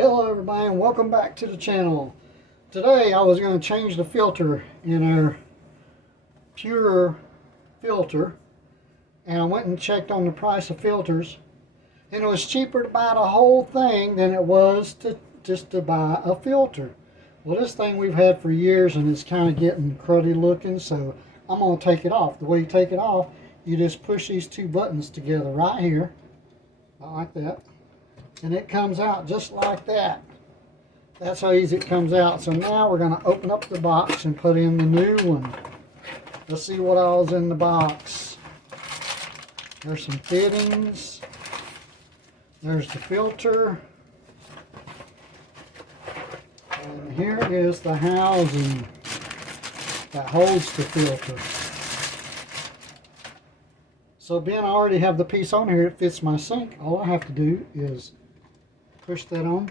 Hello everybody and welcome back to the channel. Today I was going to change the filter in our PUR filter, and I went and checked on the price of filters, and it was cheaper to buy the whole thing than it was just to buy a filter. Well, this thing we've had for years and it's kind of getting cruddy looking, so I'm going to take it off. The way you take it off, you just push these two buttons together right here, like that. And it comes out just like that. That's how easy it comes out. So now we're going to open up the box and put in the new one. Let's see what all's in the box. There's some fittings. There's the filter. And here is the housing that holds the filter. So being I already have the piece on here, it fits my sink. All I have to do is push that on,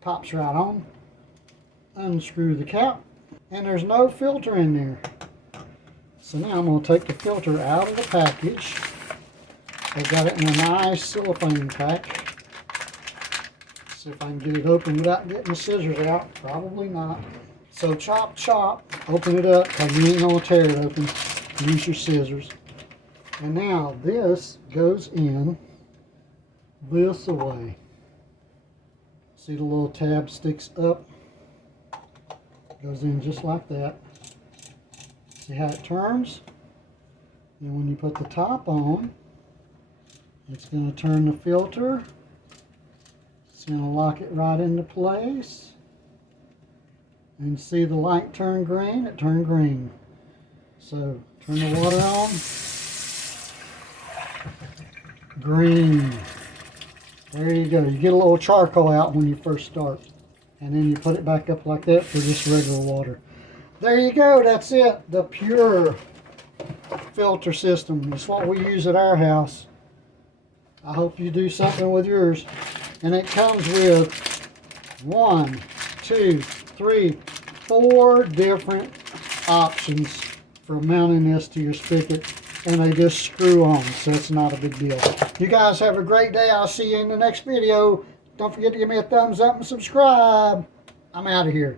pops right on, unscrew the cap, and there's no filter in there. So now I'm going to take the filter out of the package. I've got it in a nice cellophane pack. See if I can get it open without getting the scissors out. Probably not. So chop, open it up, because you ain't going to tear it open. Use your scissors. And now this goes in this way. See the little tab sticks up? Goes in just like that. See how it turns? And when you put the top on, it's going to turn the filter. It's going to lock it right into place. And see the light turn green? It turned green. So turn the water on. Green. There you go. You get a little charcoal out when you first start. And then you put it back up like that for just regular water. There you go. That's it. The PUR filter system. It's what we use at our house. I hope you do something with yours. And it comes with 1, 2, 3, 4 different options for mounting this to your spigot. And they just screw on, so it's not a big deal. You guys have a great day. I'll see you in the next video. Don't forget to give me a thumbs up and subscribe. I'm out of here.